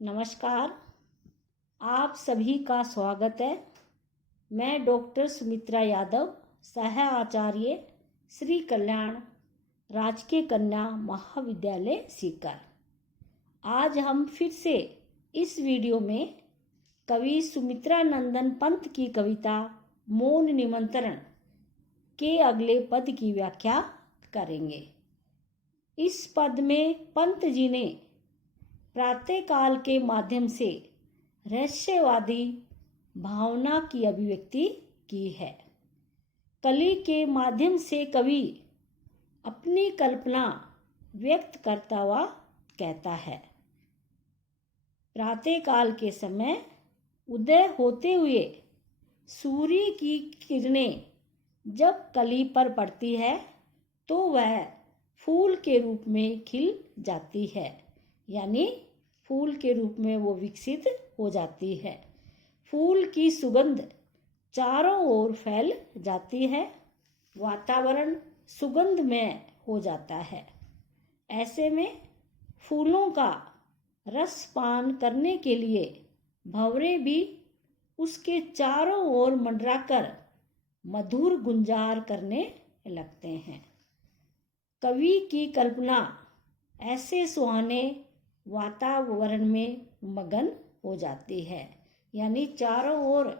नमस्कार। आप सभी का स्वागत है। मैं डॉक्टर सुमित्रा यादव, सह आचार्य श्री कल्याण राजकीय कन्या महाविद्यालय सीकर। आज हम फिर से इस वीडियो में कवि सुमित्रा नंदन पंत की कविता मौन निमंत्रण के अगले पद की व्याख्या करेंगे। इस पद में पंत जी ने प्रातःकाल के माध्यम से रहस्यवादी भावना की अभिव्यक्ति की है। कली के माध्यम से कवि अपनी कल्पना व्यक्त करता हुआ कहता है। प्रातःकाल के समय उदय होते हुए सूर्य की किरणें जब कली पर पड़ती है तो वह फूल के रूप में खिल जाती है, यानी फूल के रूप में वो विकसित हो जाती है। फूल की सुगंध चारों ओर फैल जाती है, वातावरण सुगंधमय हो जाता है। ऐसे में फूलों का रस पान करने के लिए भंवरे भी उसके चारों ओर मंडराकर मधुर गुंजार करने लगते हैं। कवि की कल्पना ऐसे सुहाने वातावरण में मगन हो जाती है, यानी चारों ओर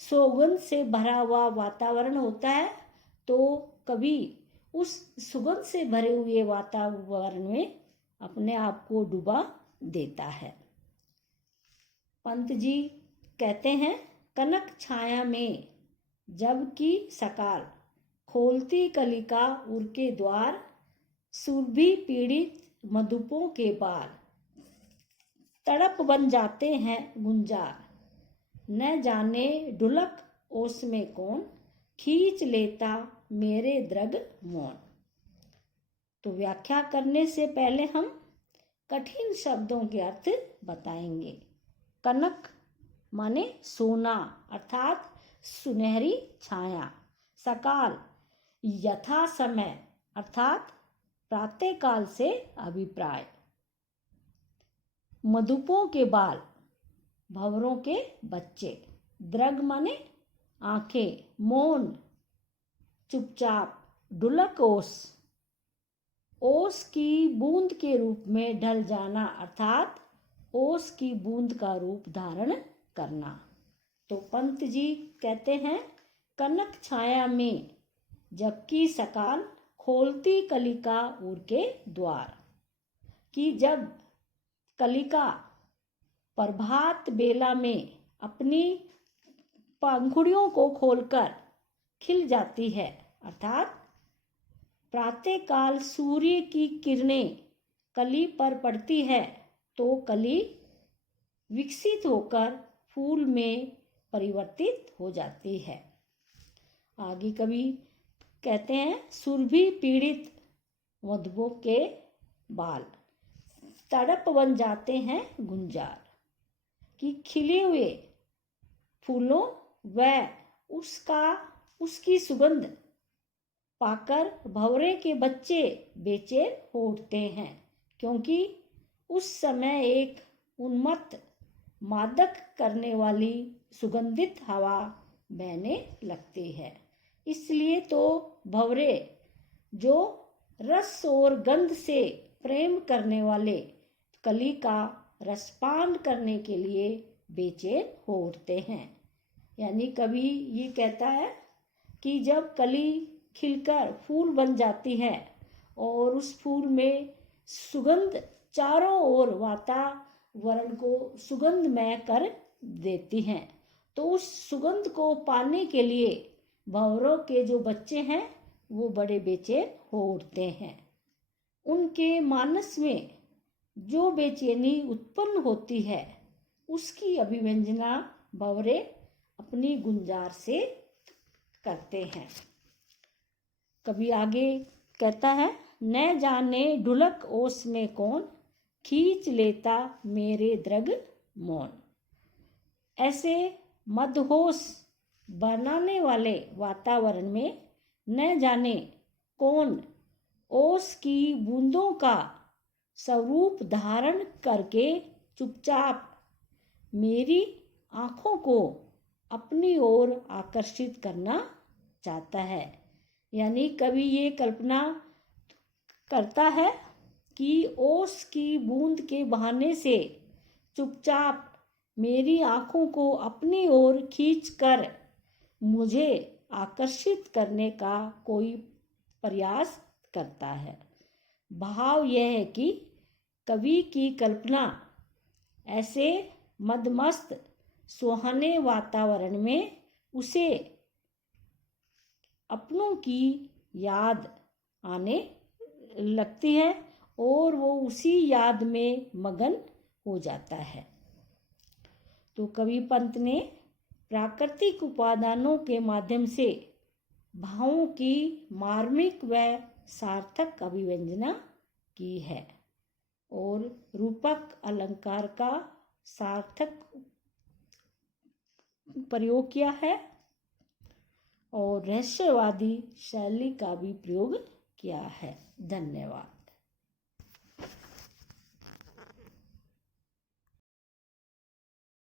सुगंध से भरा हुआ वातावरण होता है तो कवि उस सुगंध से भरे हुए वातावरण में अपने आप को डुबा देता है। पंत जी कहते हैं, कनक छाया में जबकि सकाल खोलती कलिका उनके द्वार, सुरभि पीड़ित मधुपों के बाल, तड़प बन जाते हैं गुंजार, न जाने ढुलक ओस में कौन, खींच लेता मेरे द्रग मौन। तो व्याख्या करने से पहले हम कठिन शब्दों के अर्थ बताएंगे। कनक माने सोना अर्थात सुनहरी छाया। सकाल यथा समय अर्थात प्रातःकाल से अभिप्राय। मधुपों के बाल भंवरों के बच्चे। द्रग माने आंखें। मौन चुपचाप। ढुलक ओस ओस की बूंद के रूप में ढल जाना अर्थात ओस की बूंद का रूप धारण करना। तो पंत जी कहते हैं, कनक छाया में जबकि सकाल खोलती कलिका उर के द्वार, कि जब कलिका प्रभात बेला में अपनी पंखुड़ियों को खोलकर खिल जाती है अर्थात प्रातःकाल सूर्य की किरणें कली पर पड़ती है तो कली विकसित होकर फूल में परिवर्तित हो जाती है। आगे कवि कहते हैं, सुरभि पीड़ित मधुपों के बाल, तड़प बन जाते हैं गुंजार, कि खिले हुए फूलों व उसकी सुगंध पाकर भंवरे के बच्चे बेचैन हो उठते हैं, क्योंकि उस समय एक उन्मत्त मादक करने वाली सुगंधित हवा बहने लगती है। इसलिए तो भंवरे जो रस और गंध से प्रेम करने वाले कली का रसपान करने के लिए बेचैन हो उठते हैं। यानी कवि ये कहता है कि जब कली खिलकर फूल बन जाती है और उस फूल में सुगंध चारों ओर वातावरण को सुगंधमय कर देती हैं, तो उस सुगंध को पाने के लिए भंवरों के जो बच्चे हैं वो बड़े बेचैन हो उठते हैं। उनके मानस में जो बेचैनी उत्पन्न होती है उसकी अभिव्यंजना भंवरे अपनी गुंजार से करते हैं। कभी आगे कहता है, न जाने ढुलक ओस में कौन, खींच लेता मेरे द्रग मौन। ऐसे मदहोश बनाने वाले वातावरण में न जाने कौन ओस की बूंदों का स्वरूप धारण करके चुपचाप मेरी आँखों को अपनी ओर आकर्षित करना चाहता है। यानी कवि ये कल्पना करता है कि ओस की बूंद के बहाने से चुपचाप मेरी आँखों को अपनी ओर खींचकर मुझे आकर्षित करने का कोई प्रयास करता है। भाव यह है कि कवि की कल्पना ऐसे मदमस्त सुहाने वातावरण में उसे अपनों की याद आने लगती है और वो उसी याद में मगन हो जाता है। तो कवि पंत ने प्राकृतिक उपादानों के माध्यम से भावों की मार्मिक व सार्थक अभिव्यंजना की है और रूपक अलंकार का सार्थक प्रयोग किया है और रहस्यवादी शैली का भी प्रयोग किया है। धन्यवाद।